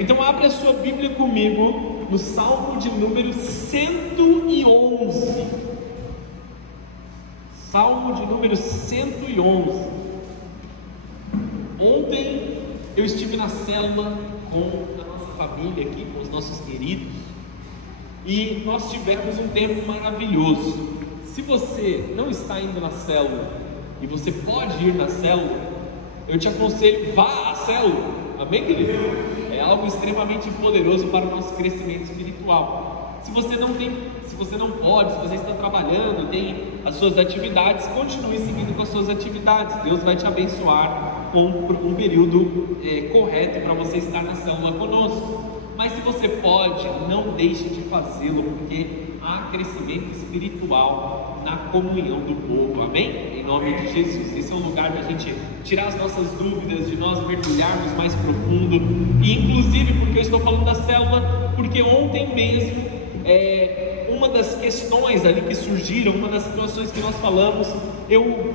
Então abre a sua Bíblia comigo no Salmo de número 111. Salmo de número 111. Ontem eu estive na célula com a nossa família aqui, com os nossos queridos, e nós tivemos um tempo maravilhoso. Se você não está indo na célula e você pode ir na célula, eu te aconselho, vá à célula. Amém, querido? É algo extremamente poderoso para o nosso crescimento espiritual. Se você não pode, se você está trabalhando, tem as suas atividades, continue seguindo com as suas atividades. Deus vai te abençoar com um período correto para você estar na célula conosco. Mas se você pode, não deixe de fazê-lo, porque há crescimento espiritual na comunhão do povo, amém? Em nome de Jesus. Esse é um lugar para a gente tirar as nossas dúvidas, de nós mergulharmos mais profundo. E inclusive, porque eu estou falando da célula, porque ontem mesmo, uma das questões ali que surgiram, uma das situações que nós falamos, eu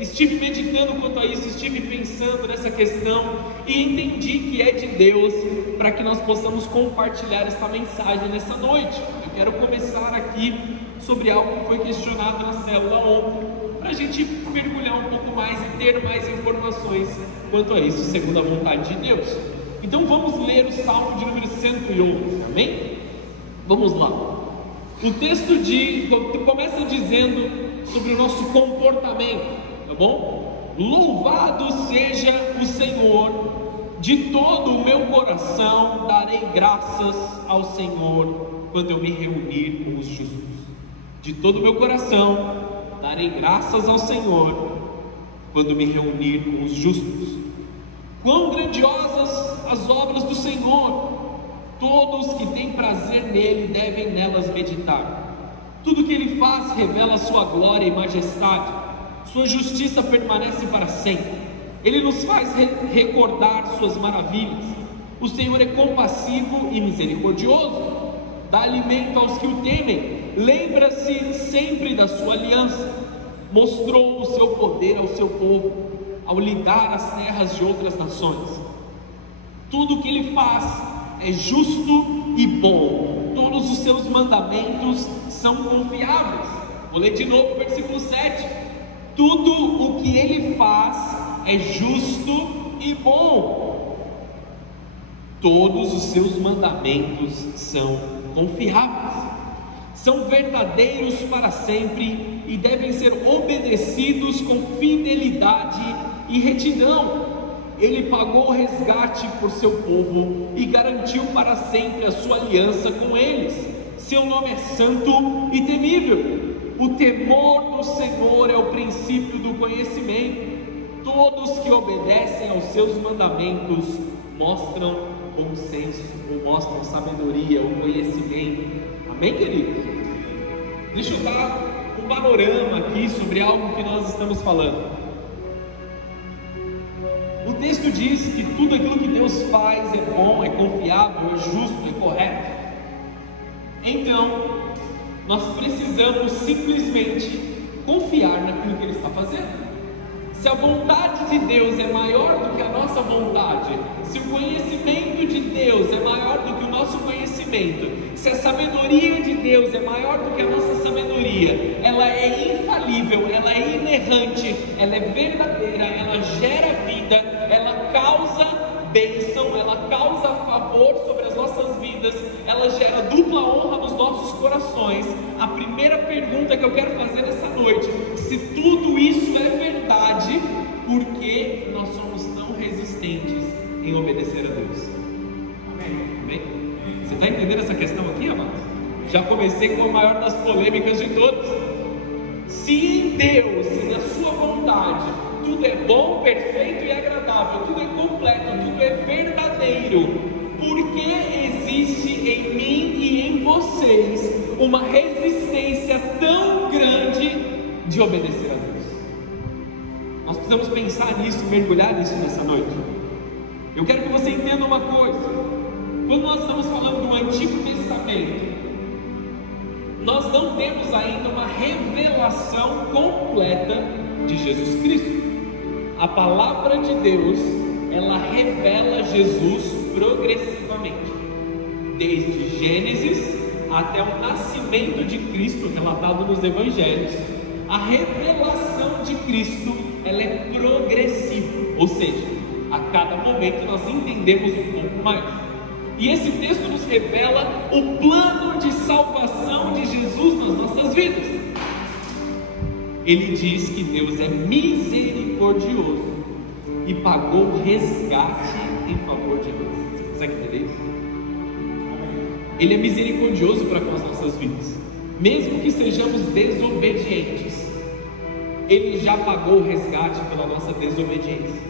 estive meditando quanto a isso, estive pensando nessa questão e entendi que é de Deus para que nós possamos compartilhar esta mensagem nessa noite. Eu quero começar aqui sobre algo que foi questionado na célula ontem, para a gente mergulhar um pouco mais e ter mais informações quanto a isso, segundo a vontade de Deus. Então vamos ler o Salmo de número 111, amém? Vamos lá. O texto começa dizendo sobre o nosso comportamento, tá bom? Louvado seja o Senhor, de todo o meu coração darei graças ao Senhor quando eu me reunir com os justos. De todo o meu coração darei graças ao Senhor quando me reunir com os justos. Quão grandiosas as obras do Senhor! Todos que têm prazer nele devem nelas meditar. Tudo que ele faz revela a sua glória e majestade. Sua justiça permanece para sempre. Ele nos faz recordar suas maravilhas. O Senhor é compassivo e misericordioso. Dá alimento aos que o temem. Lembra-se sempre da sua aliança. Mostrou o seu poder ao seu povo, ao lhe dar as terras de outras nações. Tudo que ele faz é justo e bom. Todos os seus mandamentos são confiáveis. Vou ler de novo o versículo 7. Tudo o que ele faz é justo e bom. Todos os seus mandamentos são confiáveis. São verdadeiros para sempre e devem ser obedecidos com fidelidade e retidão. Ele pagou o resgate por seu povo e garantiu para sempre a sua aliança com eles. Seu nome é santo e temível. O temor do Senhor é o princípio do conhecimento. Todos que obedecem aos seus mandamentos mostram bom senso, ou mostram sabedoria, ou conhecimento. Amém, queridos? Deixa eu dar um panorama aqui sobre algo que nós estamos falando. O texto diz que tudo aquilo que Deus faz é bom, é confiável, é justo, é correto. Então, nós precisamos simplesmente confiar naquilo que Ele está fazendo. Se a vontade de Deus é maior do que a nossa vontade, se o conhecimento de Deus é maior do que o nosso conhecimento, se a sabedoria de Deus é maior do que a nossa sabedoria, ela é infalível, ela é inerrante, ela é verdadeira, ela gera vida, ela causa bênção, ela causa favor sobre as nossas vidas, ela gera dupla honra nos nossos corações. A primeira pergunta que eu quero fazer nessa noite: se tudo isso é verdade, por que nós somos tão resistentes em obedecer a Deus? Amém? Você está entendendo essa questão aqui, amados? Já comecei com a maior das polêmicas de todas. Se em Deus e na sua vontade tudo é bom, perfeito e agradável, tudo é completo, tudo é verdadeiro, por que existe em mim e em vocês uma resistência tão grande de obedecer a Deus? Nós precisamos pensar nisso, mergulhar nisso nessa noite. Eu quero que você entenda uma coisa: quando nós estamos falando do Antigo Testamento, nós não temos ainda uma revelação completa de Jesus Cristo. A palavra de Deus, ela revela Jesus sucessivamente, desde Gênesis até o nascimento de Cristo, relatado nos Evangelhos. A revelação de Cristo, ela é progressiva, ou seja, a cada momento nós entendemos um pouco mais. E esse texto nos revela o plano de salvação de Jesus nas nossas vidas. Ele diz que Deus é misericordioso e pagou resgate em favor de nós. Você consegue entender isso? Ele é misericordioso para com as nossas vidas, mesmo que sejamos desobedientes. Ele já pagou o resgate pela nossa desobediência,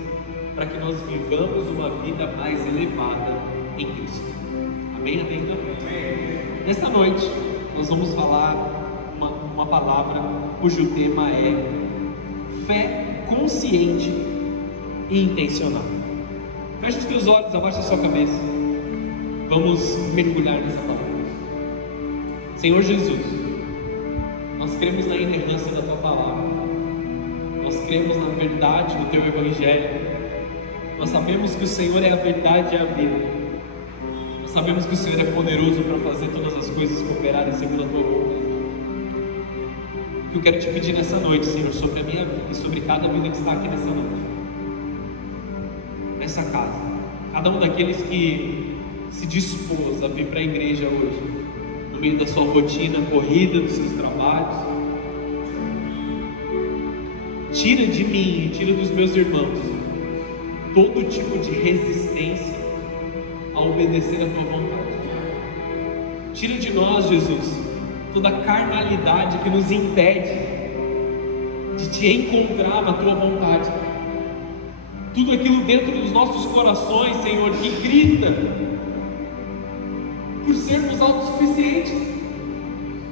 para que nós vivamos uma vida mais elevada em Cristo. Amém? Até então? Nesta noite nós vamos falar uma palavra cujo tema é fé consciente e intencional. Feche os teus olhos, abaixa a sua cabeça. Vamos mergulhar nessa palavra. Senhor Jesus, nós cremos na inerrância da tua palavra, nós cremos na verdade do teu evangelho, nós sabemos que o Senhor é a verdade e a vida, nós sabemos que o Senhor é poderoso para fazer todas as coisas cooperarem segundo a tua vontade. O que eu quero te pedir nessa noite, Senhor, sobre a minha vida e sobre cada vida que está aqui nessa noite, nessa casa, cada um daqueles que se dispôs a vir para a igreja hoje, no meio da sua rotina corrida, dos seus trabalhos, tira de mim e tira dos meus irmãos todo tipo de resistência a obedecer a tua vontade. Tira de nós, Jesus, toda carnalidade que nos impede de te encontrar na tua vontade. Tudo aquilo dentro dos nossos corações, Senhor, que grita por sermos autossuficientes,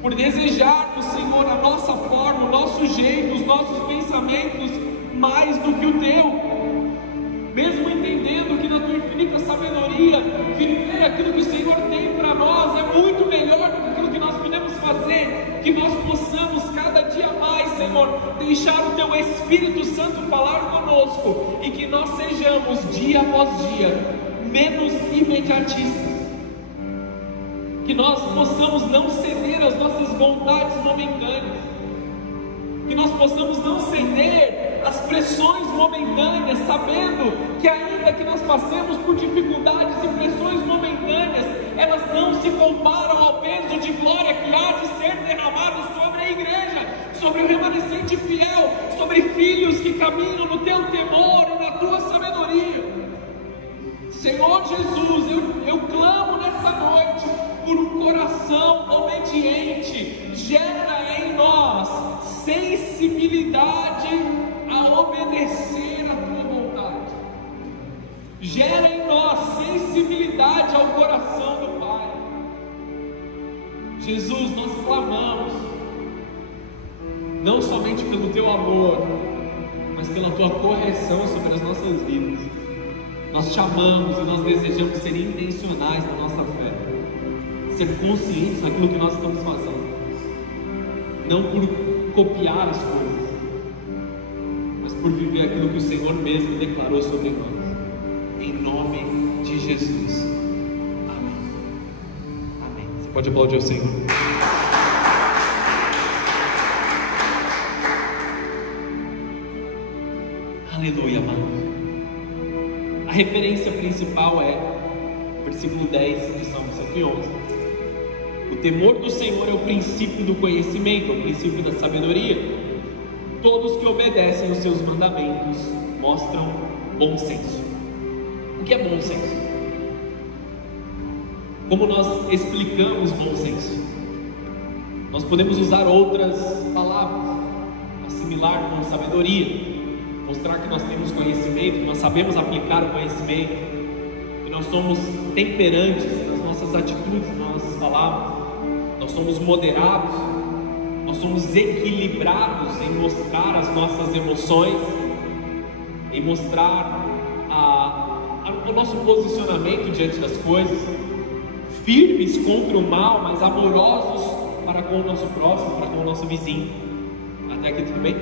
por desejarmos, Senhor, a nossa forma, o nosso jeito, os nossos pensamentos mais do que o teu. Mesmo entendendo que na tua infinita sabedoria, viver aquilo que o Senhor tem para nós é muito melhor do que aquilo que nós podemos fazer, que nós possamos cada dia mais, Senhor, deixar o teu Espírito Santo falar conosco e que nós sejamos dia após dia menos imediatistas, que nós possamos não ceder às nossas vontades momentâneas, que nós possamos não ceder às pressões momentâneas, sabendo que ainda que nós passemos por dificuldades e pressões momentâneas, elas não se comparam ao peso de glória que há de ser derramado sobre a igreja, sobre o remanescente fiel, sobre filhos que caminham no teu temor e na tua sabedoria. Senhor Jesus, eu clamo nessa noite por um coração obediente. Gera em nós sensibilidade a obedecer a tua vontade. Gera em nós sensibilidade ao coração do Pai. Jesus, nós clamamos não somente pelo teu amor, mas pela tua correção sobre as nossas vidas. Nós te amamos e nós desejamos ser intencionais na nossa fé, ser conscientes daquilo que nós estamos fazendo, não por copiar as coisas, mas por viver aquilo que o Senhor mesmo declarou sobre nós, em nome de Jesus. Amém. Amém. Você pode aplaudir o Senhor. Aleluia, amado. A referência principal é versículo 10 de Salmo 111. O temor do Senhor é o princípio do conhecimento, o princípio da sabedoria. Todos que obedecem os seus mandamentos mostram bom senso. O que é bom senso? Como nós explicamos bom senso? Nós podemos usar outras palavras, assimilar com sabedoria, mostrar que nós temos conhecimento, que nós sabemos aplicar o conhecimento, que nós somos temperantes nas nossas atitudes, nas nossas palavras, nós somos moderados, nós somos equilibrados em mostrar as nossas emoções, em mostrar o nosso posicionamento diante das coisas, firmes contra o mal, mas amorosos para com o nosso próximo, para com o nosso vizinho. Até aqui tudo bem?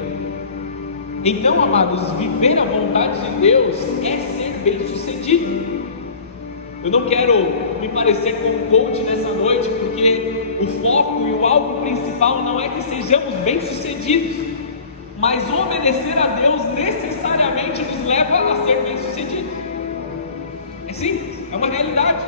Então, amados, viver a vontade de Deus é ser bem-sucedido. Eu não quero me parecer com um coach nessa noite, porque o foco e o alvo principal não é que sejamos bem-sucedidos, mas obedecer a Deus necessariamente nos leva a ser bem-sucedidos. É simples, é uma realidade.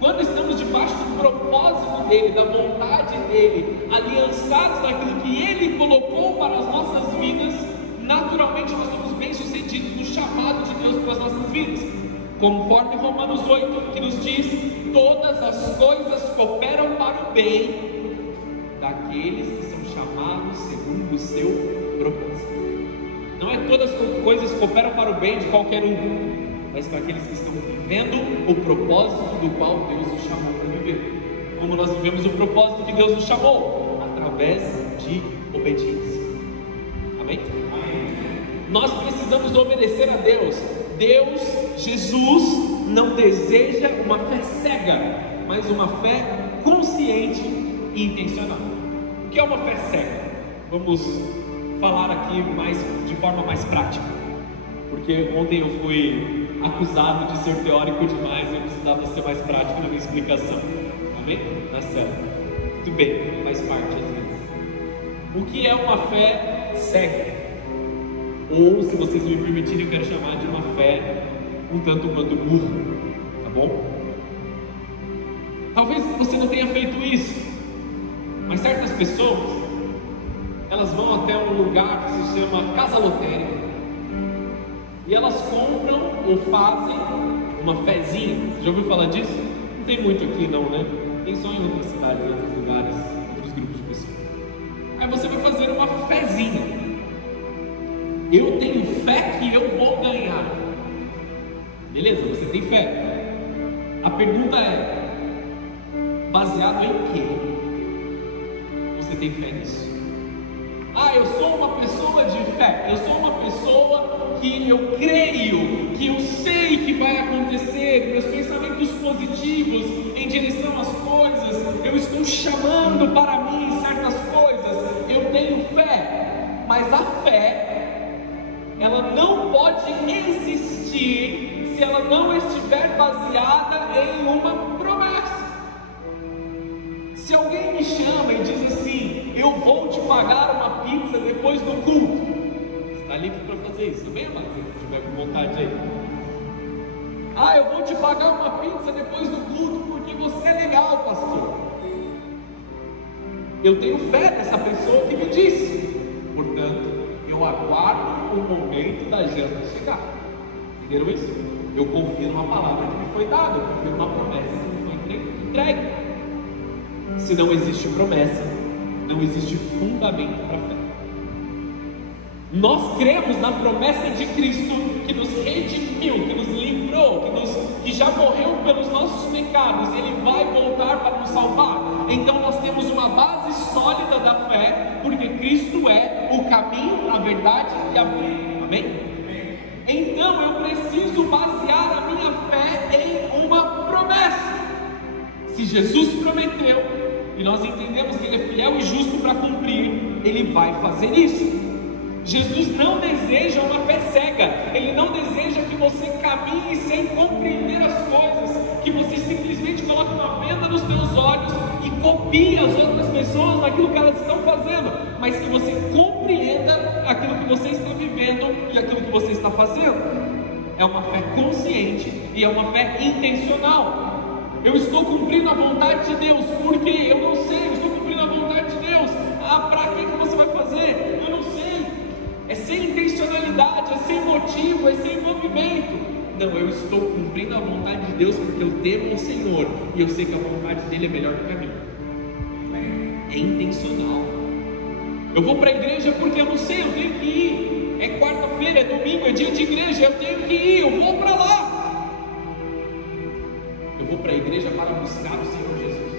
Quando estamos debaixo do propósito dEle, da vontade dEle, aliançados naquilo que Ele colocou para as nossas vidas, naturalmente nós somos bem-sucedidos no chamado de Deus para as nossas vidas. Conforme Romanos 8, que nos diz: todas as coisas cooperam para o bem daqueles que são chamados segundo o seu propósito. Não é todas as coisas cooperam para o bem de qualquer um, mas para aqueles que estão vivendo o propósito do qual Deus nos chamou para viver. Como nós vivemos o propósito que Deus nos chamou? Através de obediência. Amém? Nós precisamos obedecer a Deus. Deus, Jesus, não deseja uma fé cega, mas uma fé consciente e intencional. O que é uma fé cega? Vamos falar aqui de forma mais prática, porque ontem eu fui acusado de ser teórico demais e eu precisava ser mais prático na minha explicação. Amém? Tá certo. Muito bem, faz parte às vezes. O que é uma fé cega? Ou, se vocês me permitirem, eu quero chamar de uma fé um tanto quanto burra, tá bom? Talvez você não tenha feito isso, mas certas pessoas, elas vão até um lugar que se chama casa lotérica, e elas compram ou fazem uma fezinha. Você já ouviu falar disso? Não tem muito aqui não, né? Tem só em outras cidades, em outros lugares, outros grupos de pessoas. Aí você vai fazer uma fezinha. Eu tenho fé que eu vou ganhar. Beleza, você tem fé. A pergunta é: baseado em quê você tem fé nisso? Eu sou uma pessoa de fé. Eu sou uma pessoa que eu creio, que eu sei que vai acontecer. Meus pensamentos positivos em direção às coisas, eu estou chamando para mim certas coisas. Eu tenho fé, mas a fé, ela não pode existir se ela não estiver baseada em uma promessa. Se alguém me chama e diz assim: eu vou te pagar uma pizza depois do culto, você está livre para fazer isso, amém, amado? Se você estiver com vontade aí. Eu vou te pagar uma pizza depois do culto porque você é legal, pastor. Eu tenho fé nessa pessoa que me disse, portanto, eu aguardo o momento da janta chegar. Entenderam isso? Eu confio numa palavra que me foi dada, eu confio numa promessa que me foi entregue. Se não existe promessa, não existe fundamento para a fé. Nós cremos na promessa de Cristo, que nos redimiu, que nos livrou, que já morreu pelos nossos pecados. Ele vai voltar para nos salvar. Então nós temos uma base sólida da fé, porque Cristo é o caminho, a verdade e a vida. Amém? Então eu preciso basear a minha fé em uma promessa. Se Jesus prometeu, e nós entendemos que Ele é fiel e justo para cumprir, Ele vai fazer isso. Jesus não deseja uma fé cega. Ele não deseja que você caminhe sem compreender as coisas, que você simplesmente coloque uma venda nos teus olhos e copie as outras pessoas naquilo que elas estão fazendo, mas que você compreenda aquilo que você está vivendo e aquilo que você está fazendo. É uma fé consciente e é uma fé intencional. Eu estou cumprindo a vontade de Deus, porque eu não sei, eu estou cumprindo a vontade de Deus. Para que você vai fazer? Eu não sei. É sem intencionalidade, é sem motivo, é sem movimento. Não, eu estou cumprindo a vontade de Deus porque eu temo o Senhor e eu sei que a vontade dele é melhor do que a minha. É intencional. Eu vou para a igreja porque eu não sei, eu tenho que ir. É quarta-feira, é domingo, é dia de igreja, eu tenho que ir, eu vou para lá. Eu vou para a igreja para buscar o Senhor Jesus.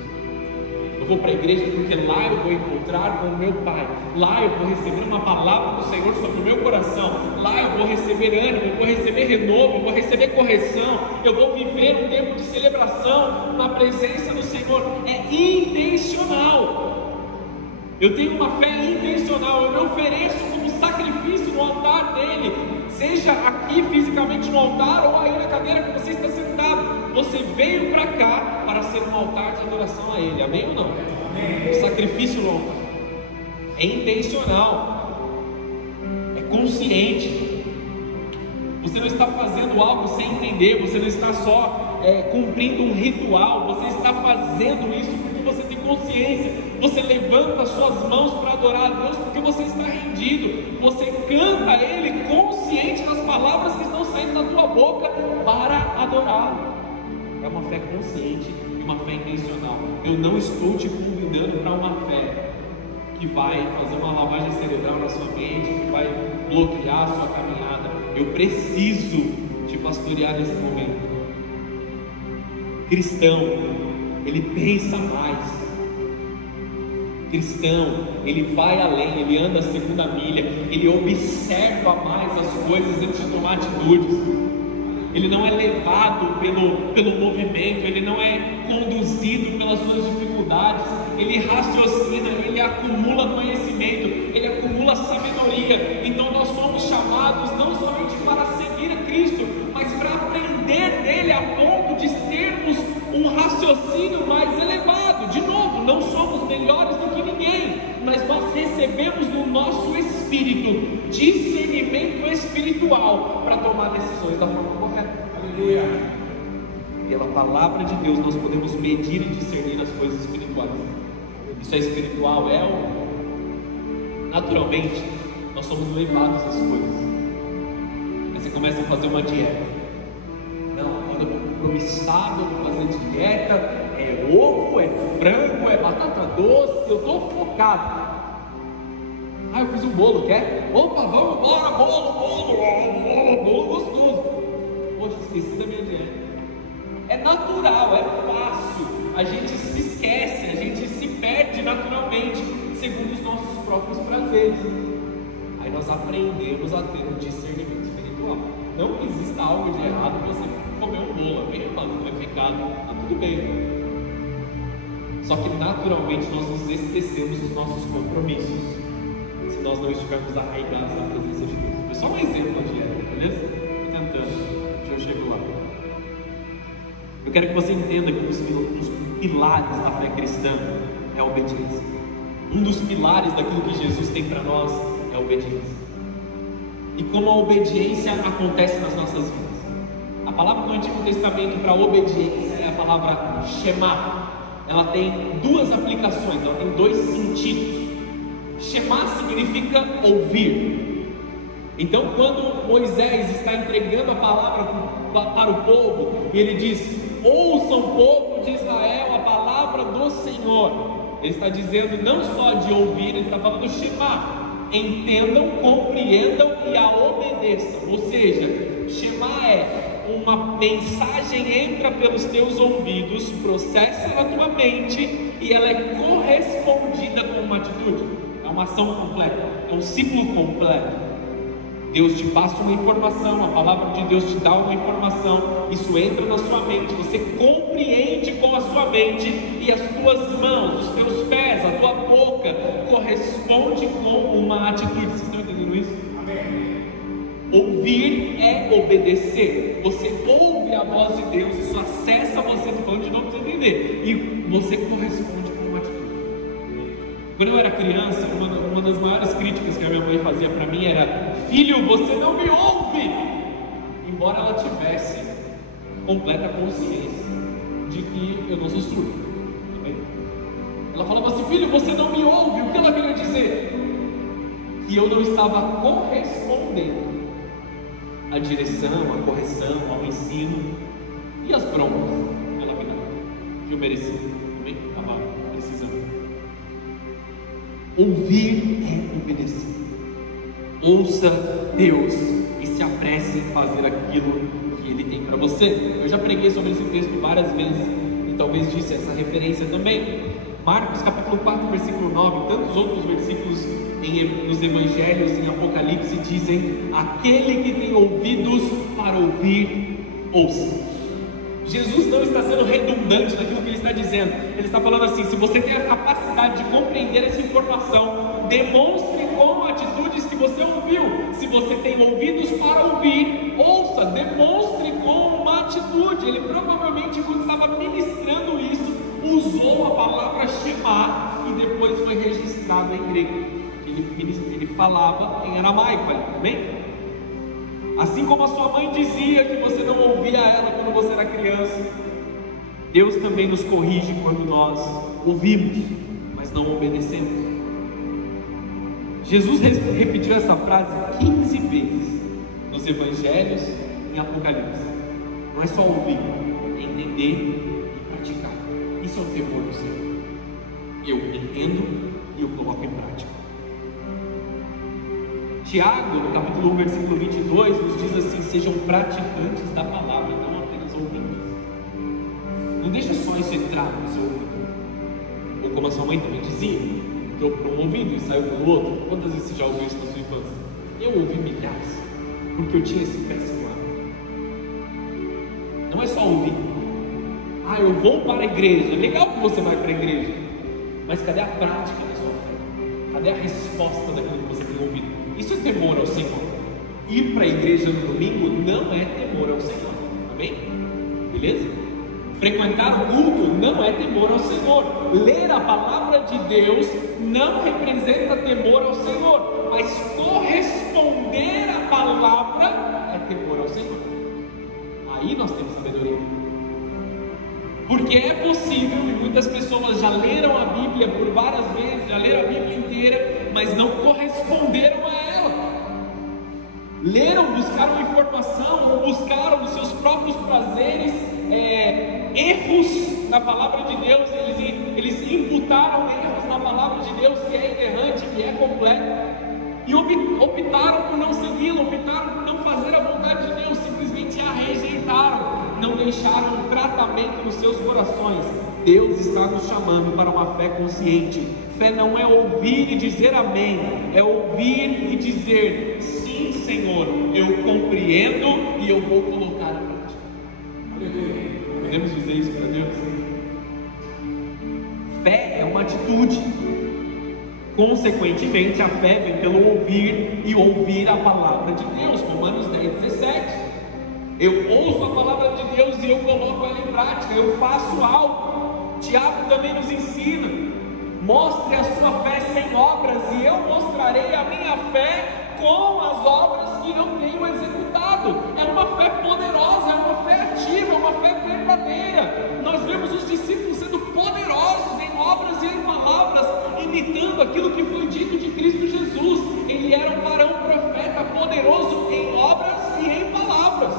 Eu vou para a igreja porque lá eu vou encontrar com o meu Pai. Lá eu vou receber uma palavra do Senhor sobre o meu coração. Lá eu vou receber ânimo, eu vou receber renovo, eu vou receber correção. Eu vou viver um tempo de celebração na presença do Senhor. É intencional. Eu tenho uma fé intencional. Eu me ofereço como sacrifício no altar dele, seja aqui fisicamente no altar ou aí na cadeira que você está sentado. você veio para cá para ser um altar de adoração a Ele, amém ou não? Amém. O sacrifício no altar é intencional, é consciente. Você não está fazendo algo sem entender, você não está só cumprindo um ritual, você está fazendo isso porque você tem consciência. Você levanta as suas mãos para adorar a Deus porque você está rendido, você canta a Ele consciente das palavras que estão saindo da tua boca para adorá-lo. É uma fé consciente e uma fé intencional. Eu não estou te convidando para uma fé que vai fazer uma lavagem cerebral na sua mente, que vai bloquear a sua caminhada. Eu preciso te pastorear nesse momento. Cristão, ele pensa mais. Cristão, ele vai além, ele anda a segunda milha, ele observa mais as coisas antes de tomar atitudes. Ele não é levado pelo movimento, ele não é conduzido pelas suas dificuldades, ele raciocina, ele acumula conhecimento, ele acumula sabedoria. Então nós somos chamados não somente para seguir a Cristo, mas para aprender dele a ponto de termos um raciocínio mais elevado. De novo, não somos melhores do que ninguém, mas nós recebemos no nosso espírito discernimento espiritual para tomar decisões da forma correta. Aleluia! Pela palavra de Deus nós podemos medir e discernir as coisas espirituais. Isso é espiritual, naturalmente nós somos levados às coisas. Aí você começa a fazer uma dieta. Não, eu estou compromissado a fazer dieta, é ovo, é frango, é batata doce, eu estou focado. Ah, eu fiz um bolo, quer? Opa, vamos embora, bolo gostoso. Poxa, esqueci da minha dieta. É natural, é fácil, a gente se esquece, a gente se perde naturalmente, segundo os nossos próprios prazeres. Aí nós aprendemos a ter um discernimento espiritual. Não que exista algo de errado você comer um bolo, é bem errado, não é pecado, está tudo bem. Só que naturalmente nós nos esquecemos dos nossos compromissos, se nós não estivermos arraigados na presença de Deus. Foi só um exemplo da dieta, beleza? Estou tentando, eu chego lá. Eu quero que você entenda que um dos pilares da fé cristã é a obediência. Um dos pilares daquilo que Jesus tem para nós é a obediência. E como a obediência acontece nas nossas vidas? A palavra do Antigo Testamento para obediência é a palavra Shema. Ela tem duas aplicações, ela tem dois sentidos. Shema significa ouvir. Então, quando Moisés está entregando a palavra para o povo, e ele diz: ouçam, povo de Israel, a palavra do Senhor. Ele está dizendo não só de ouvir, ele está falando Shema. Entendam, compreendam e a obedeçam. Ou seja, Shema é uma mensagem entra pelos teus ouvidos, processa na tua mente e ela é correspondida com uma atitude. É uma ação completa, é um ciclo completo. Deus te passa uma informação, a palavra de Deus te dá uma informação, isso entra na sua mente, você compreende com a sua mente e as tuas mãos, os teus pés, a tua boca corresponde com uma atitude. Vocês estão entendendo isso? Amém. Ouvir é obedecer. Você ouve a voz de Deus, isso acessa você, estou falando de novo para você entender, e você corresponde com uma atitude. Quando eu era criança, uma das maiores críticas que a minha mãe fazia para mim era: filho, você não me ouve. Embora ela tivesse completa consciência de que eu não sou surdo. Também. Ela falava assim: filho, você não me ouve. O que ela queria dizer? Que eu não estava correspondendo à direção, à correção, ao ensino e às broncas ela me dava, que eu merecia, também estava precisando. Ouvir é obedecer. Ouça Deus e se apresse em fazer aquilo que Ele tem para você. Eu já preguei sobre esse texto várias vezes e talvez disse essa referência também. Marcos capítulo 4, versículo 9, e tantos outros versículos nos evangelhos, em Apocalipse, dizem: aquele que tem ouvidos para ouvir, ouça. Jesus não está sendo redundante naquilo que Ele está dizendo. Ele está falando assim: se você tem a capacidade de compreender essa informação, demonstre com atitudes que você ouviu. Se você tem ouvidos para ouvir, ouça, demonstre com uma atitude. Ele provavelmente, quando estava ministrando isso, usou a palavra Shema e depois foi registrado em grego. Ele falava em aramaico, amém? Assim como a sua mãe dizia que você não ouvia ela quando você era criança, Deus também nos corrige quando nós ouvimos, mas não obedecemos. Jesus repetiu essa frase 15 vezes nos evangelhos e em Apocalipse. Não é só ouvir, é entender e praticar. Isso é o temor do Senhor. Eu entendo e eu coloco em prática. Tiago, no capítulo 1, versículo 22, nos diz assim: sejam praticantes da palavra, não apenas ouvintes. Não deixa só isso entrar no seu ouvido. Ou como a sua mãe também dizia, entrou por um ouvido e saiu pelo outro. Quantas vezes você já ouviu isso na sua infância? Eu ouvi milhares, porque eu tinha esse péssimo hábito. Não é só ouvir. Ah, eu vou para a igreja. É legal que você vai para a igreja, mas cadê a prática da sua fé? Cadê a resposta daquilo que você tem ouvido? Isso é temor ao Senhor. Ir para a igreja no domingo não é temor ao Senhor. Amém? Beleza? Frequentar o culto não é temor ao Senhor. Ler a palavra de Deus não representa temor ao Senhor. Mas corresponder à palavra é temor ao Senhor. Aí nós temos sabedoria. Porque é possível, e muitas pessoas já leram a Bíblia por várias vezes, já leram a Bíblia inteira, mas não corresponderam a ela. Leram, buscaram informação, ou buscaram nos seus próprios prazeres erros na palavra de Deus. Eles imputaram erros na palavra de Deus, que é inerrante, que é completa, e optaram por não segui-la, optaram por não fazer a vontade de Deus, simplesmente a rejeitaram, não deixaram um tratamento nos seus corações. Deus está nos chamando para uma fé consciente. Fé não é ouvir e dizer amém, é ouvir e dizer sim, Senhor, eu compreendo e eu vou colocar em prática. Aleluia. Podemos dizer isso para Deus? Fé é uma atitude. Consequentemente, a fé vem pelo ouvir e ouvir a palavra de Deus. Romanos 10:17. Eu ouço a palavra de Deus e eu coloco ela em prática, eu faço algo. Tiago também nos ensina: mostre a sua fé sem obras, e eu mostrarei a minha fé com as obras que eu tenho executado. É uma fé poderosa, é uma fé ativa, é uma fé verdadeira. Nós vemos os discípulos sendo poderosos em obras e em palavras, imitando aquilo que foi dito de Cristo Jesus. Ele era um varão profeta poderoso em obras e em palavras.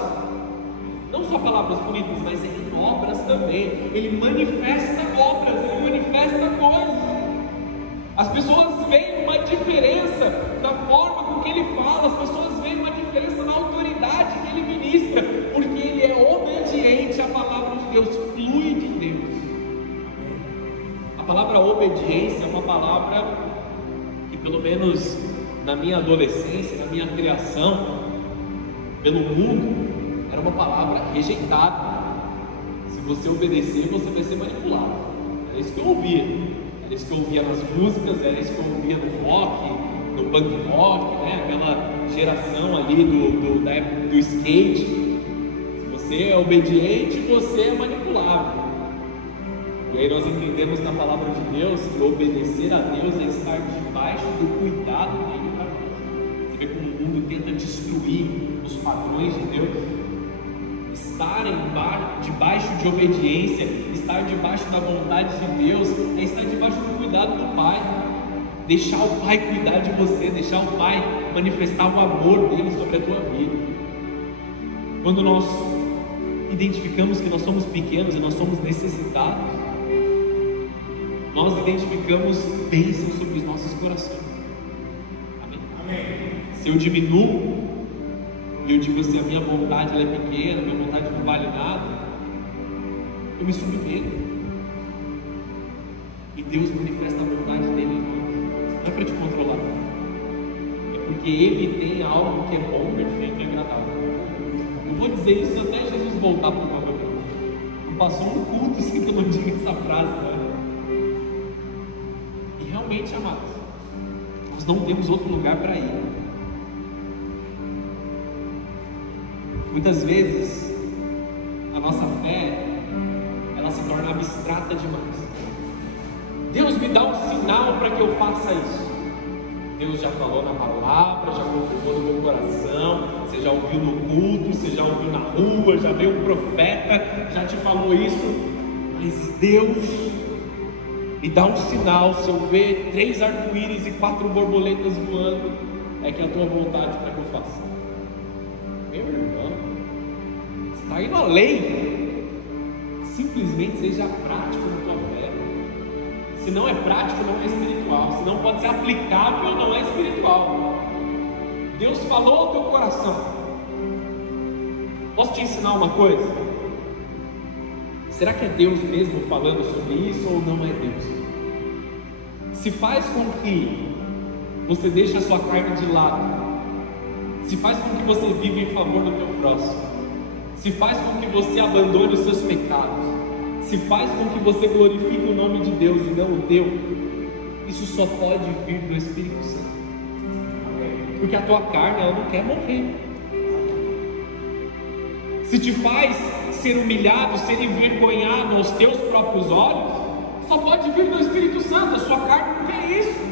Não só palavras bonitas, mas em obras também. Ele manifesta obras, ele manifesta coisas. As pessoas veem uma diferença da forma com que ele fala, as pessoas veem uma diferença na autoridade que ele ministra, porque ele é obediente à palavra de Deus, flui de Deus. A palavra obediência é uma palavra que, pelo menos na minha adolescência, na minha criação, pelo mundo, era uma palavra rejeitada. Se você obedecer, você vai ser manipulado. Era isso que eu ouvia. Era isso que eu ouvia nas músicas, era isso que eu ouvia no rock, no punk rock, né? Aquela geração ali da época do skate. Se você é obediente, você é manipulável. E aí nós entendemos na palavra de Deus que obedecer a Deus é estar debaixo do cuidado dele para nós. Você vê como o mundo tenta destruir os padrões de Deus. Estar debaixo de obediência, estar debaixo da vontade de Deus, é estar debaixo do cuidado do Pai. Deixar o Pai cuidar de você, deixar o Pai manifestar o amor dele sobre a tua vida. Quando nós identificamos que nós somos pequenos e nós somos necessitados, nós identificamos bênçãos sobre os nossos corações. Amém? Amém. Se eu diminuo e eu digo assim, a minha vontade ela é pequena, a minha vontade não vale nada, eu me submeto. E Deus manifesta a vontade dele. Não é para te controlar, é porque Ele tem algo que é bom, perfeito e agradável. Eu vou dizer isso até Jesus voltar, provavelmente. Não passou um culto sem que eu não diga essa frase, né? E realmente, amados, nós não temos outro lugar para ir. Muitas vezes nossa fé, ela se torna abstrata demais. Deus me dá um sinal para que eu faça isso. Deus já falou na palavra, já confirmou no meu coração, você já ouviu no culto, você já ouviu na rua, já veio um profeta, já te falou isso. Mas Deus me dá um sinal, se eu ver 3 arco-íris e 4 borboletas voando, é que é a tua vontade para que eu faça. Meu irmão, você está indo além. Simplesmente seja prático na tua fé. Se não é prático, não é espiritual. Se não pode ser aplicável, não é espiritual. Deus falou ao teu coração. Posso te ensinar uma coisa? Será que é Deus mesmo falando sobre isso ou não é Deus? Se faz com que você deixe a sua carne de lado, se faz com que você viva em favor do teu próximo, se faz com que você abandone os seus pecados, se faz com que você glorifique o nome de Deus e não o teu, isso só pode vir do Espírito Santo. Porque a tua carne, ela não quer morrer. Se te faz ser humilhado, ser envergonhado aos teus próprios olhos, só pode vir do Espírito Santo. A sua carne não quer isso.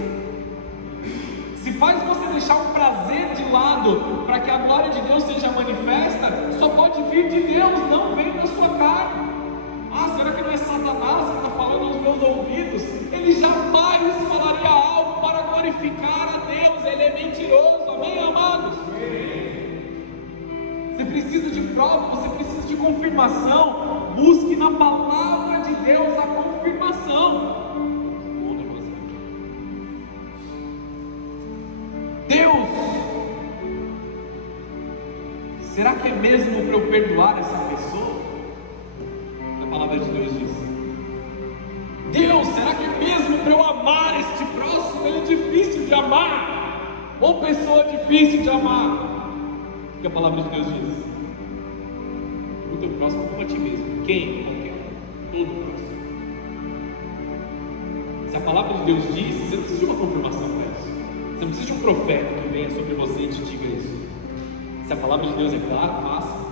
Se faz você deixar o prazer de lado para que a glória de Deus seja manifesta, só pode vir de Deus, não vem da sua carne. Ah, será que não é Satanás que está falando aos meus ouvidos? Ele jamais falaria algo para glorificar a Deus. Ele é mentiroso, amém, amados? Você precisa de prova, você precisa de confirmação. Busque na palavra de Deus a confirmação. Deus, será que é mesmo para eu perdoar essa pessoa? A palavra de Deus diz: Deus, será que é mesmo para eu amar este próximo? Ele é difícil de amar, ou pessoa difícil de amar? O que a palavra de Deus diz? O teu próximo como a ti mesmo. Quem? Qualquer. Todo próximo. Se a palavra de Deus diz, você não precisa de uma confirmação para isso. Você não precisa de um profeta que venha sobre você e te diga isso. Se a palavra de Deus é clara, faça.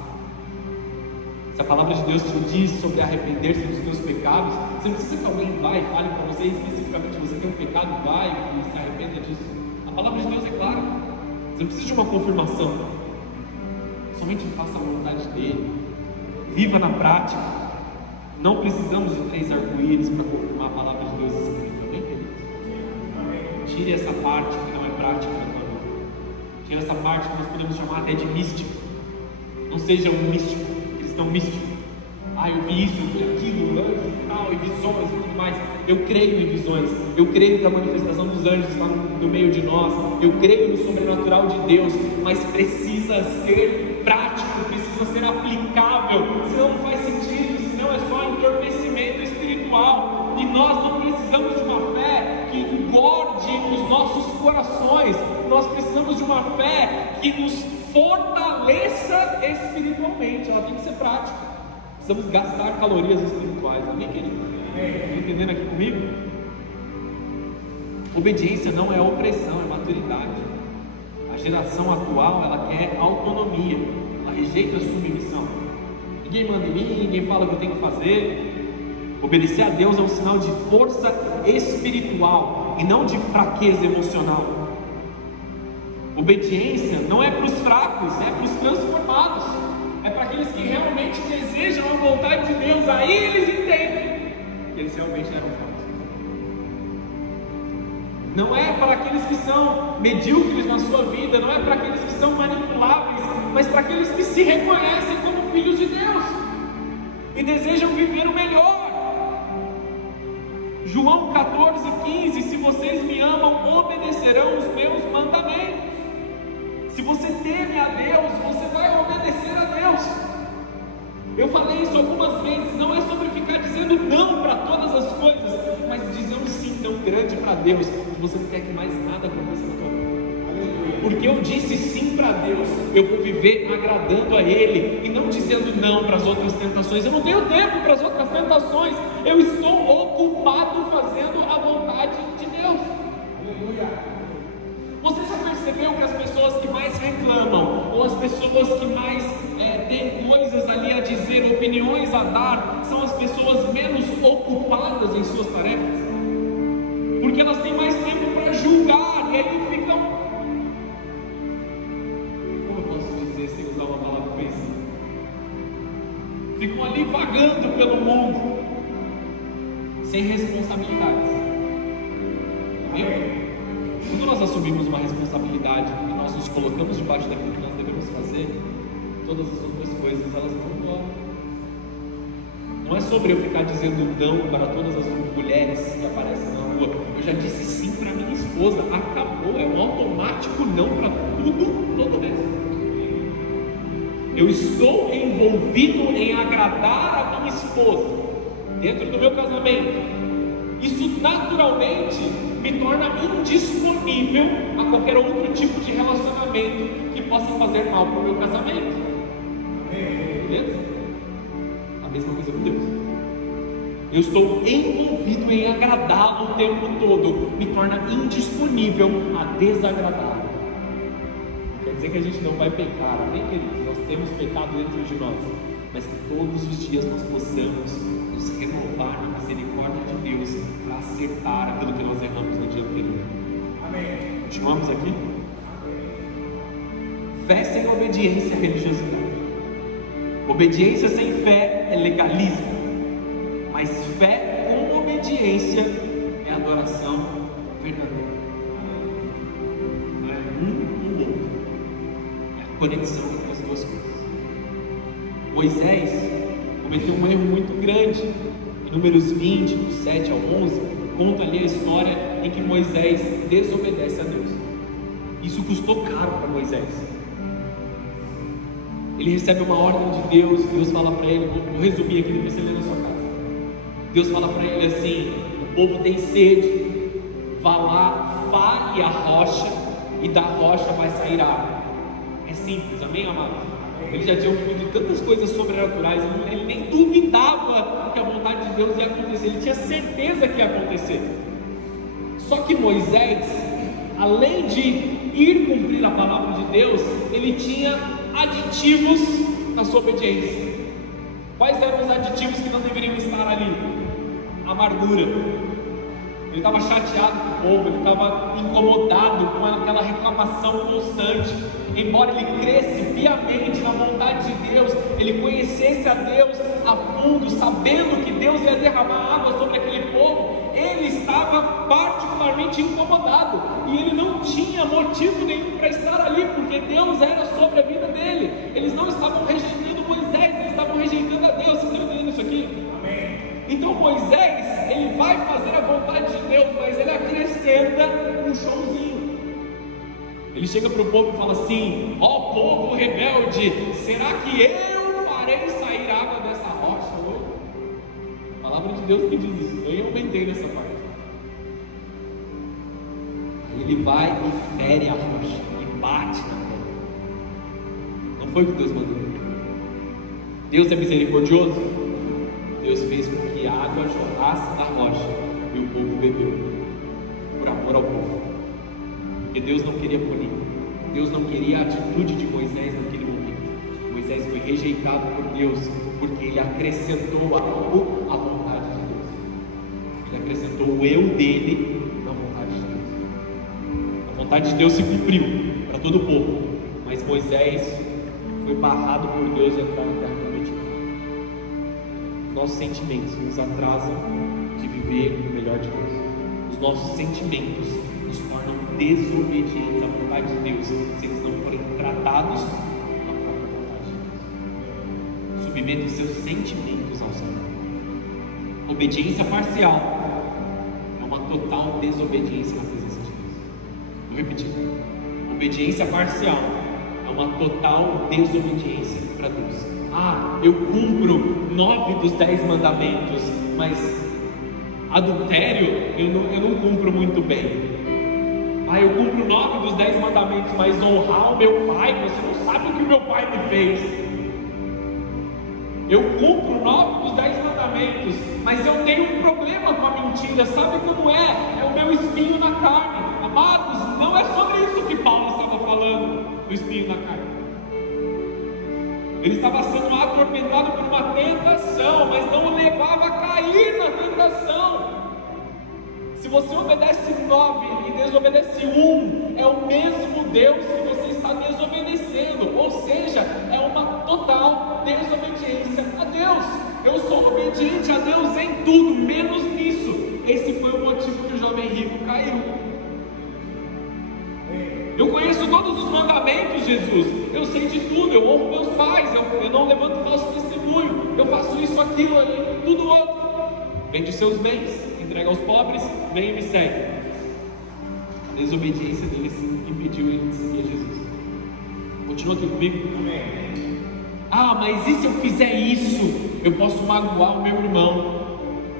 Se a palavra de Deus te diz sobre arrepender-se dos teus pecados, você não precisa que alguém vá e fale para você especificamente: você tem um pecado, vai e se arrependa disso. A palavra de Deus é clara. Você não precisa de uma confirmação. Somente faça a vontade dele. Viva na prática. Não precisamos de 3 arco-íris para confirmar a palavra de Deus escrita. Amém, queridos? Tire essa parte que não é prática da tua vida. Tire essa parte que nós podemos chamar até de mística. Não seja um místico, cristão místico. Ah, eu vi isso, eu vi aquilo, anjos e tal, e visões e tudo mais. Eu creio em visões. Eu creio que a manifestação dos anjos está no meio de nós. Eu creio no sobrenatural de Deus. Mas precisa ser prático, precisa ser aplicável. Senão não faz sentido, senão é só entorpecimento espiritual. E nós não precisamos de uma fé que engorde os nossos corações. Nós precisamos de uma fé que nos fortaleça espiritualmente. Ela tem que ser prática. Precisamos gastar calorias espirituais. Amém, querido? Estão entendendo aqui comigo? Obediência não é opressão, é maturidade. A geração atual, ela quer autonomia, ela rejeita a submissão. Ninguém manda em mim, ninguém fala o que eu tenho que fazer. Obedecer a Deus é um sinal de força espiritual e não de fraqueza emocional. Obediência não é para os fracos, é para os transformados. É para aqueles que realmente desejam a vontade de Deus. Aí eles entendem que eles realmente eram fracos. Não é para aqueles que são medíocres na sua vida, não é para aqueles que são manipuláveis, mas para aqueles que se reconhecem como filhos de Deus e desejam viver o melhor. João 14,15: se vocês me amam, obedecerão os meus mandamentos. Se você teme a Deus, você vai obedecer a Deus. Eu falei isso algumas vezes. Não é sobre ficar dizendo não para todas as coisas, mas dizer um sim tão grande para Deus que você não quer que mais nada aconteça na tua vida. Porque eu disse sim para Deus, eu vou viver agradando a Ele e não dizendo não para as outras tentações. Eu não tenho tempo para as outras tentações. Eu estou ocupado fazendo a vontade de Deus. Aleluia. Você já percebeu que as pessoas que mais reclamam, ou as pessoas que mais têm coisas ali a dizer ou opiniões a dar, são as pessoas menos ocupadas em suas tarefas, porque elas têm mais tempo para julgar, e aí ficam, como eu posso dizer sem usar uma palavra ofensiva? Ficam ali vagando pelo mundo, sem responsabilidades. Amém? Quando nós assumimos uma responsabilidade e nós nos colocamos debaixo daquilo que nós devemos fazer, todas as outras coisas elas vão embora. Não é sobre eu ficar dizendo não para todas as mulheres que aparecem na rua. Eu já disse sim para minha esposa, acabou, é um automático não para tudo, todo o resto. Eu estou envolvido em agradar a minha esposa dentro do meu casamento. Isso naturalmente me torna indisponível a qualquer outro tipo de relacionamento que possa fazer mal para o meu casamento. Beleza? A mesma coisa com Deus. Eu estou envolvido em agradá-lo o tempo todo, me torna indisponível a desagradá-lo. Quer dizer que a gente não vai pecar, amém, queridos? Nós temos pecado dentro de nós, mas que todos os dias nós possamos nos renovar na misericórdia de Deus para acertar aquilo que nós erramos no dia anterior. Amém. Continuamos aqui? Fé sem obediência é religiosidade. Obediência sem fé é legalismo. Mas fé com obediência é adoração verdadeira. Não é um ou outro. É a conexão entre as duas coisas. Moisés cometeu um erro muito grande. Em Números 20, do 7 ao 11, conta ali a história em que Moisés desobedece a Deus. Isso custou caro para Moisés. Ele recebe uma ordem de Deus, Deus fala para ele, vou resumir aqui, depois você lê na sua casa. Deus fala para ele assim: o povo tem sede, vá lá, fale a rocha, e da rocha vai sair água. É simples, amém, amados? Ele já tinha ouvido tantas coisas sobrenaturais, ele nem duvidava que a vontade de Deus ia acontecer, ele tinha certeza que ia acontecer. Só que Moisés, além de ir cumprir a palavra de Deus, ele tinha aditivos na sua obediência. Quais eram os aditivos que não deveriam estar ali? Amargura. Ele estava chateado com o povo, ele estava incomodado com aquela reclamação constante. Embora ele crescesse piamente na vontade de Deus, ele conhecesse a Deus a fundo, sabendo que Deus ia derramar água sobre aquele povo, ele estava particularmente incomodado, e ele não tinha motivo nenhum para estar ali, porque Deus era sobre a vida dele. Eles não estavam rejeitando Moisés, eles estavam rejeitando a Deus. Vocês estão entendendo isso aqui? Amém. Então Moisés, ele vai fazer a vontade de Deus, mas ele acrescenta um showzinho. Ele chega para o povo e fala assim: ó povo rebelde, será que eu farei sair água dessa rocha hoje? A palavra de Deus que diz isso, eu aumentei nessa parte. Aí ele vai e fere a rocha, e bate na pedra. Não foi o que Deus mandou. Deus é misericordioso. Deus fez com que a água jorrasse da rocha, e o povo bebeu, por amor ao povo. Porque Deus não queria punir, Deus não queria a atitude de Moisés naquele momento. Moisés foi rejeitado por Deus, porque ele acrescentou algo à vontade de Deus. Ele acrescentou o eu dele na vontade de Deus. A vontade de Deus se cumpriu para todo o povo, mas Moisés foi barrado por Deus de entrar na terra prometida. Nossos sentimentos nos atrasam de viver o melhor de Deus. Os nossos sentimentos nos tornam desobedientes à vontade de Deus, se eles não forem tratados na própria vontade de Deus. Submeta os seus sentimentos ao Senhor. Obediência parcial é uma total desobediência na presença de Deus. Vou repetir: obediência parcial é uma total desobediência para Deus. Ah, eu cumpro 9 dos 10 mandamentos, mas adultério eu não cumpro muito bem. Ah, eu cumpro 9 dos 10 mandamentos, mas honrar o meu pai, você não sabe o que o meu pai me fez. Eu cumpro 9 dos 10 mandamentos, mas eu tenho um problema com a mentira. Sabe como é? É o meu espinho na carne. Amados, não é sobre isso que Paulo estava falando, do espinho na carne. Ele estava sendo atormentado por uma tentação, mas não o levava a cair na tentação. Se você obedece 9 e desobedece 1, é o mesmo Deus que você está desobedecendo, ou seja, é uma total desobediência a Deus. Eu sou obediente a Deus em tudo, menos nisso. Esse foi o motivo que o jovem rico caiu. Eu conheço todos os mandamentos, Jesus. Eu sei de tudo, eu honro meus pais, eu não levanto falso testemunho, eu faço isso, aquilo, ali, tudo outro. Vende seus bens, entrega aos pobres, vem e me segue. A desobediência deles impediu ele de seguir Jesus. Continua aqui comigo? Amém. Ah, mas e se eu fizer isso? Eu posso magoar o meu irmão.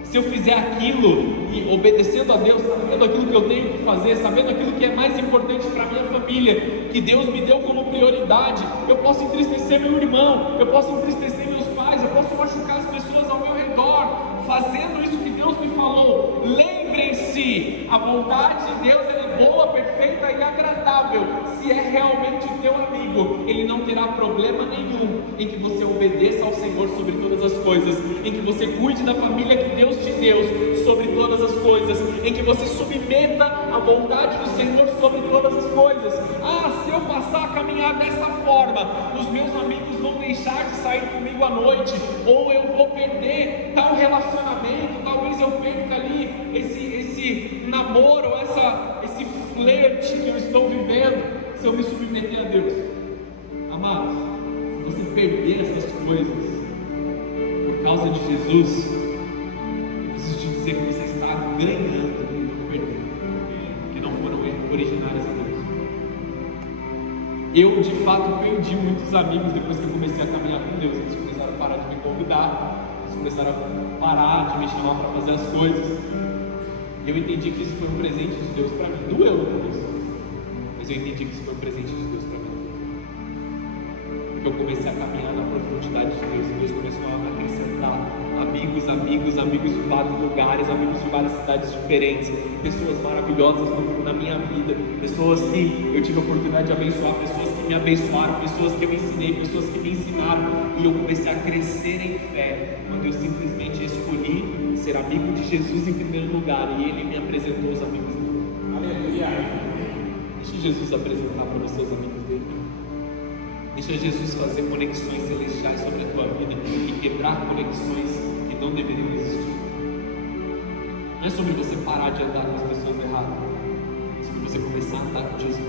Se eu fizer aquilo e obedecendo a Deus, sabendo aquilo que eu tenho que fazer, sabendo aquilo que é mais importante para a minha família, que Deus me deu como prioridade, eu posso entristecer meu irmão, eu posso entristecer meus pais, eu posso machucar as pessoas ao meu redor, fazendo isso que Deus me falou. Lembrem-se, a vontade de Deus é boa, perfeita e agradável. Se é realmente teu amigo, ele não terá problema nenhum em que você obedeça ao Senhor sobre todas as coisas, em que você cuide da família que Deus te deu sobre todas as coisas, em que você submeta a vontade do Senhor sobre todas as coisas. Ah, se eu passar a caminhar dessa forma, os meus amigos vão deixar de sair comigo à noite, ou eu vou perder tal relacionamento, talvez eu perca ali esse namoro, esse flerte que eu estou vivendo, se eu me submeter a Deus. Amados, se você perder essas coisas por causa de Jesus, eu preciso te dizer que você está ganhando e não perdendo, porque não foram originárias a Deus. Eu de fato perdi muitos amigos depois que eu comecei a caminhar com Deus. Eles começaram a parar de me convidar, eles começaram a parar de me chamar para fazer as coisas. E eu entendi que isso foi um presente de Deus para mim. Doeu no começo, mas eu entendi que isso foi um presente de Deus para mim. Porque eu comecei a caminhar na profundidade de Deus, e Deus começou a acrescentar amigos de vários lugares, amigos de várias cidades diferentes, pessoas maravilhosas na minha vida, pessoas que eu tive a oportunidade de abençoar, pessoas que me abençoaram, pessoas que eu ensinei, pessoas que me ensinaram, e eu comecei a crescer em fé, quando eu simplesmente escolhi ser amigo de Jesus em primeiro lugar, e Ele me apresentou os amigos dele. Aleluia! Deixa Jesus apresentar para você os amigos dele. Deixa Jesus fazer conexões celestiais sobre a tua vida e quebrar conexões que não deveriam existir. Não é sobre você parar de andar com as pessoas erradas, é sobre você começar a andar com Jesus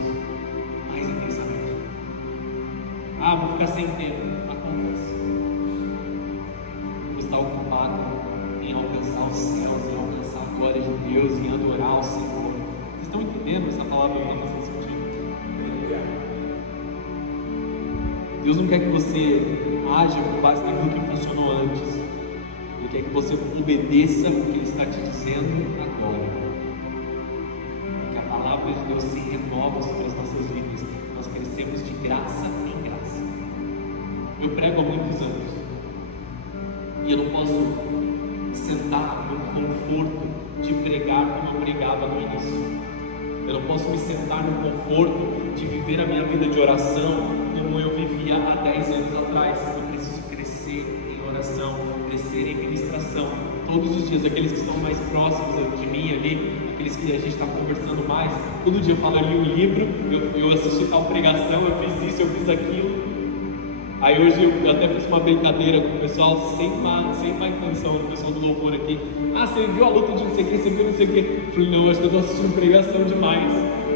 mais intensamente. Ah, vou ficar sem tempo. Acontece. Você está ocupado em alcançar os céus, em alcançar a glória de Deus, em adorar o Senhor. Vocês estão entendendo essa palavra que está fazendo sentido? Deus não quer que você age com base naquilo que funcionou antes. Ele quer que você obedeça o que Ele está te dizendo agora. Que a palavra de Deus se renova sobre as nossas vidas. Nós crescemos de graça em graça. Eu prego há muitos anos, e eu não posso sentar no conforto de pregar como eu pregava no início. Eu não posso me sentar no conforto de viver a minha vida de oração como eu vivia há 10 anos atrás. Eu preciso crescer em oração, crescer em ministração todos os dias. Aqueles que estão mais próximos de mim ali, aqueles que a gente está conversando mais, todo dia eu falo, eu li um livro, eu assisti tal pregação, eu fiz isso, eu fiz aquilo. Aí hoje eu até fiz uma brincadeira com o pessoal, sem má intenção, o pessoal do louvor aqui. Ah, você viu a luta de não sei o que, você viu não sei o que. Eu falei, não, acho que eu estou assistindo pregação demais.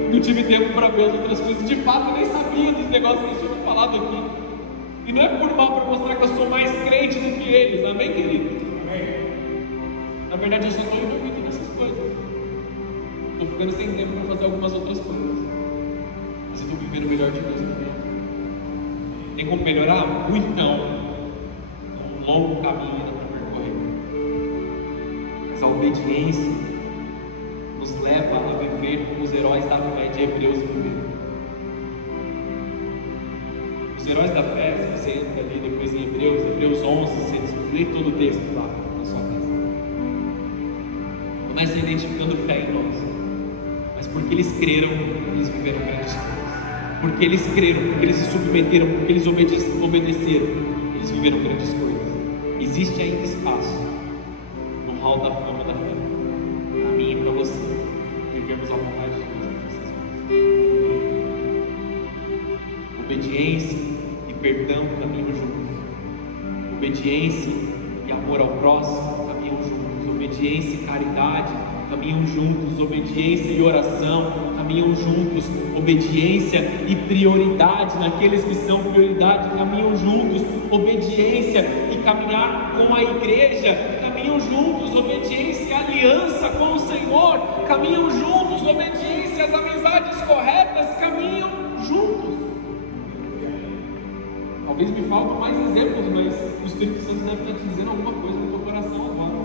Não tive tempo para ver as outras coisas. De fato, eu nem sabia dos negócios que eles tinham falado aqui. E não é por mal, para mostrar que eu sou mais crente do que eles. Amém, querido? Amém. Na verdade, eu só estou envolvido nessas coisas. Estou ficando sem tempo para fazer algumas outras coisas. Mas eu estou vivendo o melhor de Deus também. Tem como melhorar? Muitão. É um longo caminho ainda para percorrer. Mas a obediência nos leva a viver como os heróis da fé de Hebreus viveram. Os heróis da fé, se você entra ali depois em Hebreus 11, você lê todo o texto lá na sua casa. Começa identificando fé em nós. Mas porque eles creram, eles viveram grandes coisas. porque eles creram, porque eles se submeteram, porque eles obedeceram, eles viveram grandes coisas. Existe ainda espaço no hall da fama da fé, para mim e para você, vivemos a vontade de Deus. Obediência e perdão caminham juntos. Obediência e amor ao próximo caminham juntos. Obediência e caridade caminham juntos. Obediência e oração caminham juntos. Obediência e prioridade naqueles que são prioridade caminham juntos. Obediência e caminhar com a igreja caminham juntos. Obediência e aliança com o Senhor caminham juntos. Obediência e as amizades corretas caminham juntos. Talvez me faltam mais exemplos, mas o Espírito Santo deve estar te dizendo alguma coisa no teu coração agora.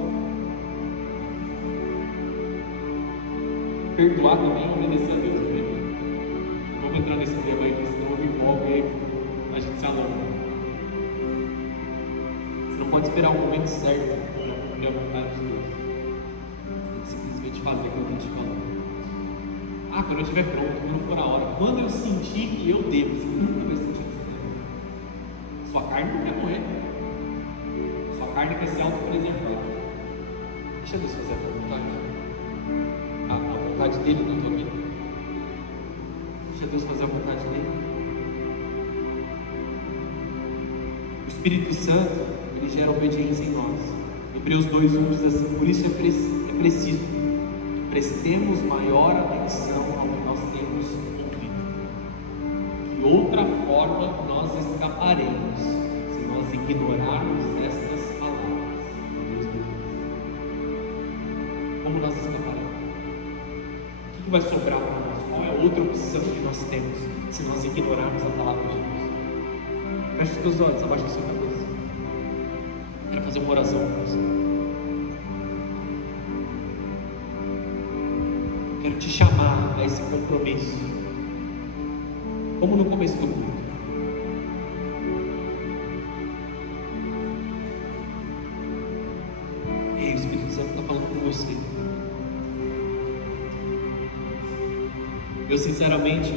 Perdoar também e obedecer a Deus. Né? Vamos entrar nesse tema aí, senão eu me empolgo e aí a gente se alonga. Você não pode esperar o momento certo para cumprir a vontade de Deus. Você tem que simplesmente fazer aquilo que Ele te falou. Quando eu estiver pronto, quando for a hora. Quando eu sentir que eu devo, você nunca vai sentir. Sua carne não quer morrer. Sua carne quer ser autopreservada. Deixa Deus fazer a tua vontade. A vontade dele na tua vida. Deixa Deus fazer a vontade dele. O Espírito Santo, ele gera obediência em nós. Hebreus 2:1 diz assim: por isso é preciso que prestemos maior atenção ao que nós temos ouvido. De outra forma nós escaparemos se nós ignorarmos estas palavras. Como nós escaparemos? O que vai sobrar para nós? Qual é a outra opção que nós temos se nós ignorarmos a palavra de Deus? Feche os teus olhos, abaixa a sua cabeça. Quero fazer uma oração com você. Quero te chamar a esse compromisso, como no começo do culto. Ei, o Espírito Santo está falando com você. Eu sinceramente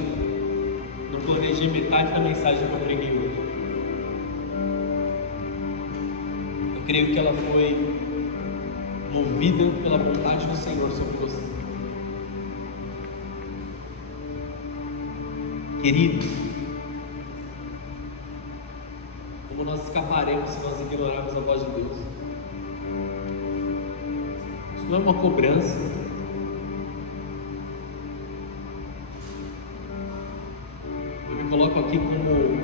não planejei metade da mensagem que eu preguei hoje. Eu creio que ela foi movida pela vontade do Senhor sobre você. Querido, como nós escaparemos se nós ignorarmos a voz de Deus? Isso não é uma cobrança. Eu me coloco aqui como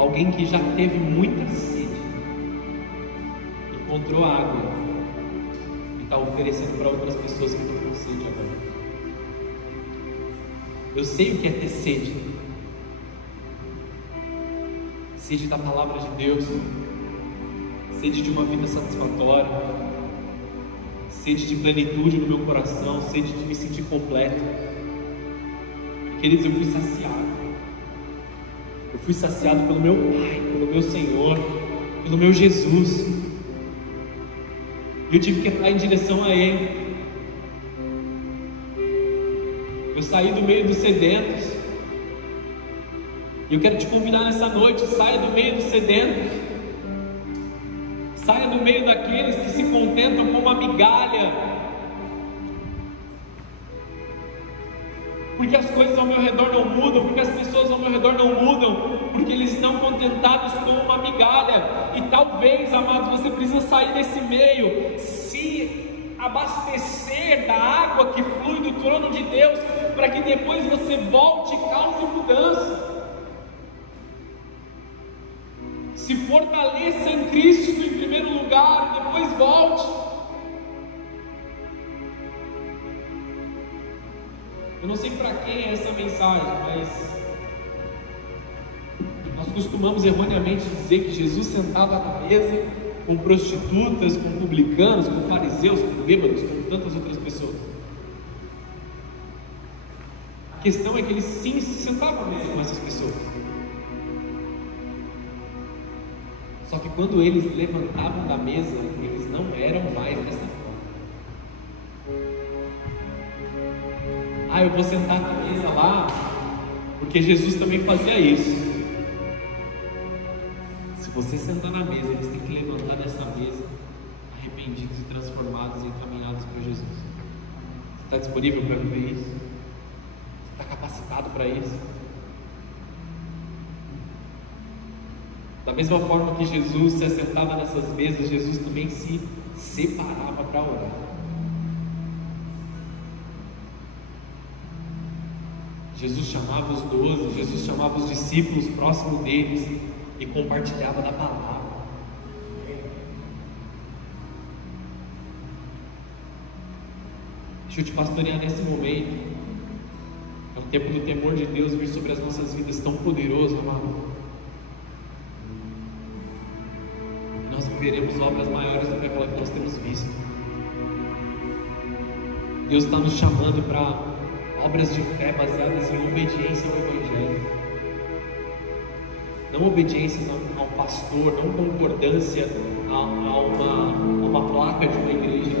alguém que já teve muita sede, encontrou água e está oferecendo para outras pessoas que estão com sede agora. Eu sei o que é ter sede. Sede da palavra de Deus, sede de uma vida satisfatória, sede de plenitude no meu coração, sede de me sentir completo. Queridos, eu fui saciado. Eu fui saciado pelo meu Pai, pelo meu Senhor, pelo meu Jesus. E eu tive que entrar em direção a Ele. Eu saí do meio dos sedentos. E eu quero te convidar nessa noite: saia do meio dos sedentos. Saia do meio daqueles que se contentam com uma migalha. Porque as coisas ao meu redor não mudam, porque as pessoas ao meu redor não mudam, porque eles estão contentados com uma migalha. E talvez, amados, você precisa sair desse meio, se abastecer da água que flui do trono de Deus, para que depois você volte e cause mudança. Se fortaleça em Cristo em primeiro lugar, depois volte. Eu não sei para quem é essa mensagem, mas nós costumamos erroneamente dizer que Jesus sentava na mesa com prostitutas, com publicanos, com fariseus, com bêbados, com tantas outras pessoas. A questão é que ele sim se sentava à mesa com essas pessoas. Só que quando eles levantavam da mesa, eles não eram mais dessa forma. Eu vou sentar na mesa lá Porque Jesus também fazia isso. Se você sentar na mesa, eles têm que levantar dessa mesa arrependidos e transformados e encaminhados para Jesus. Você está disponível para viver isso? Você está capacitado para isso? Da mesma forma que Jesus se assentava nessas mesas, Jesus também se separava para orar. Jesus chamava os 12, Jesus chamava os discípulos próximo deles e compartilhava da palavra. Deixa eu te pastorear nesse momento. É um tempo do temor de Deus vir sobre as nossas vidas tão poderoso, amado. E nós viveremos obras maiores do que aquela que nós temos visto. Deus está nos chamando para obras de fé baseadas em obediência ao Evangelho. Não obediência a um pastor, não concordância a uma placa de uma igreja,